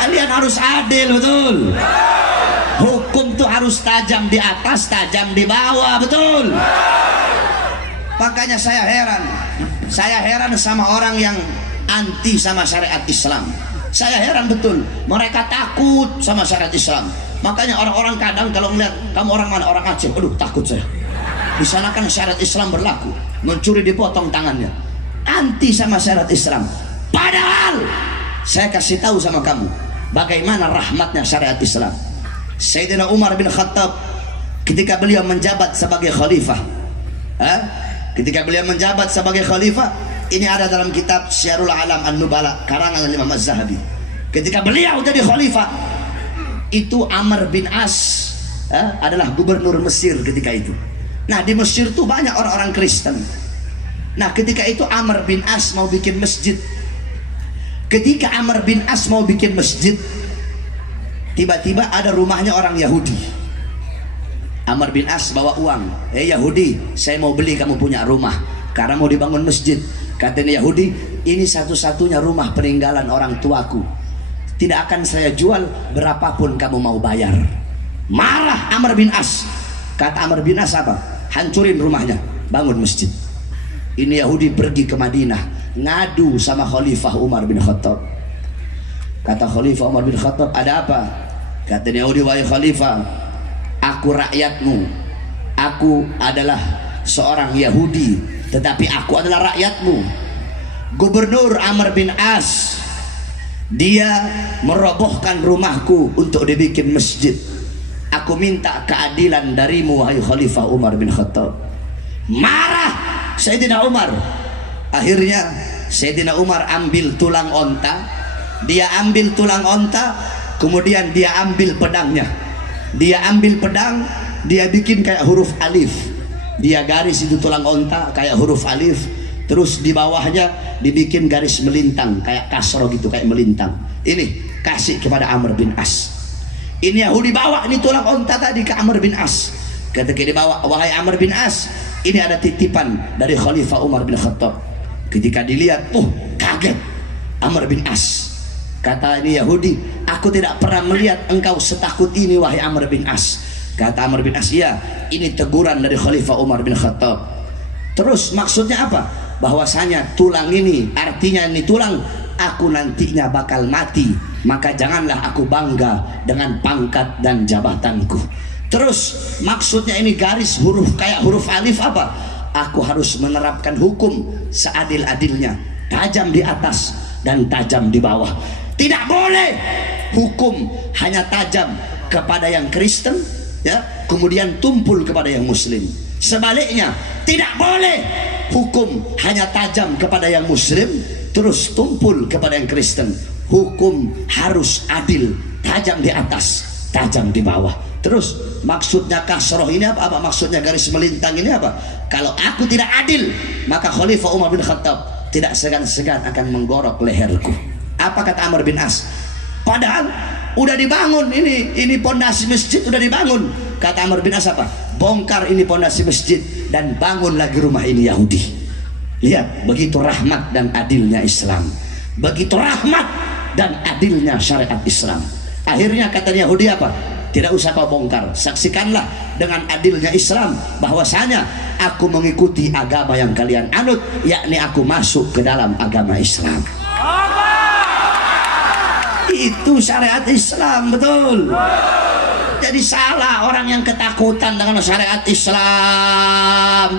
Kalian harus adil, betul. Hukum tuh harus tajam di atas, tajam di bawah, betul. Makanya saya heran sama orang yang anti sama syariat Islam. Saya heran betul, mereka takut sama syariat Islam. Makanya orang-orang kadang kalau melihat kamu orang mana, orang Aceh, aduh takut saya. Di sana kan syariat Islam berlaku, mencuri dipotong tangannya. Anti sama syariat Islam. Padahal saya kasih tahu sama kamu bagaimana rahmatnya syariat Islam. Sayyidina Umar bin Khattab ketika beliau menjabat sebagai khalifah, ketika beliau menjabat sebagai khalifah, ini ada dalam kitab Syiarul Alam An-Nubala karangan Imam Az-Zahabi. Ketika beliau jadi khalifah, itu Amr bin As adalah gubernur Mesir ketika itu. Nah, di Mesir tuh banyak orang-orang Kristen. Nah, ketika itu Amr bin As mau bikin masjid. Ketika Amr bin As mau bikin masjid, tiba-tiba ada rumahnya orang Yahudi. Amr bin As bawa uang, Yahudi, saya mau beli kamu punya rumah karena mau dibangun masjid. Katanya Yahudi, ini satu-satunya rumah peninggalan orang tuaku, tidak akan saya jual berapapun kamu mau bayar. Marah Amr bin As. Kata Amr bin As apa? Hancurin rumahnya, bangun masjid. Ini Yahudi pergi ke Madinah, ngadu sama Khalifah Umar bin Khattab. Kata Khalifah Umar bin Khattab, ada apa? Kata Yahudi, wahai Khalifah, aku rakyatmu, aku adalah seorang Yahudi, tetapi aku adalah rakyatmu. Gubernur Amr bin As, dia merobohkan rumahku untuk dibikin masjid. Aku minta keadilan darimu, wahai Khalifah Umar bin Khattab. Marah Sayyidina Umar. Akhirnya Sayyidina Umar ambil tulang onta. Dia ambil tulang onta, kemudian dia ambil pedangnya. Dia ambil pedang, dia bikin kayak huruf alif. Dia garis itu tulang onta kayak huruf alif. Terus di bawahnya dibikin garis melintang kayak kasro gitu, kayak melintang. Ini kasih kepada Amr bin As. Ini Yahudi bawa ini tulang onta tadi ke Amr bin As. Ketika dibawa, wahai Amr bin As, ini ada titipan dari Khalifah Umar bin Khattab. Ketika dilihat, kaget Amr bin As. Kata ini Yahudi, aku tidak pernah melihat engkau setakut ini, wahai Amr bin As. Kata Amr bin As, ya, ini teguran dari Khalifah Umar bin Khattab. Terus maksudnya apa? Bahwasanya tulang ini, artinya ini tulang, aku nantinya bakal mati, maka janganlah aku bangga dengan pangkat dan jabatanku. Terus maksudnya ini garis huruf kayak huruf alif apa? Aku harus menerapkan hukum seadil-adilnya, tajam di atas dan tajam di bawah. Tidak boleh hukum hanya tajam kepada yang Kristen, ya, kemudian tumpul kepada yang Muslim. Sebaliknya, tidak boleh hukum hanya tajam kepada yang Muslim terus tumpul kepada yang Kristen. Hukum harus adil, tajam di atas, tajam di bawah. Terus maksudnya kasroh ini apa? Apa maksudnya garis melintang ini apa? Kalau aku tidak adil, maka Khalifah Umar bin Khattab tidak segan-segan akan menggorok leherku. Apa kata Amr bin As? Padahal udah dibangun ini pondasi masjid udah dibangun. Kata Amr bin As apa? Bongkar ini pondasi masjid dan bangun lagi rumah ini Yahudi. Lihat begitu rahmat dan adilnya Islam, begitu rahmat dan adilnya syariat Islam. Akhirnya kata Yahudi apa? Tidak usah kau bongkar, saksikanlah dengan adilnya Islam bahwasanya aku mengikuti agama yang kalian anut, yakni aku masuk ke dalam agama Islam. Itu syariat Islam, betul. Jadi salah orang yang ketakutan dengan syariat Islam.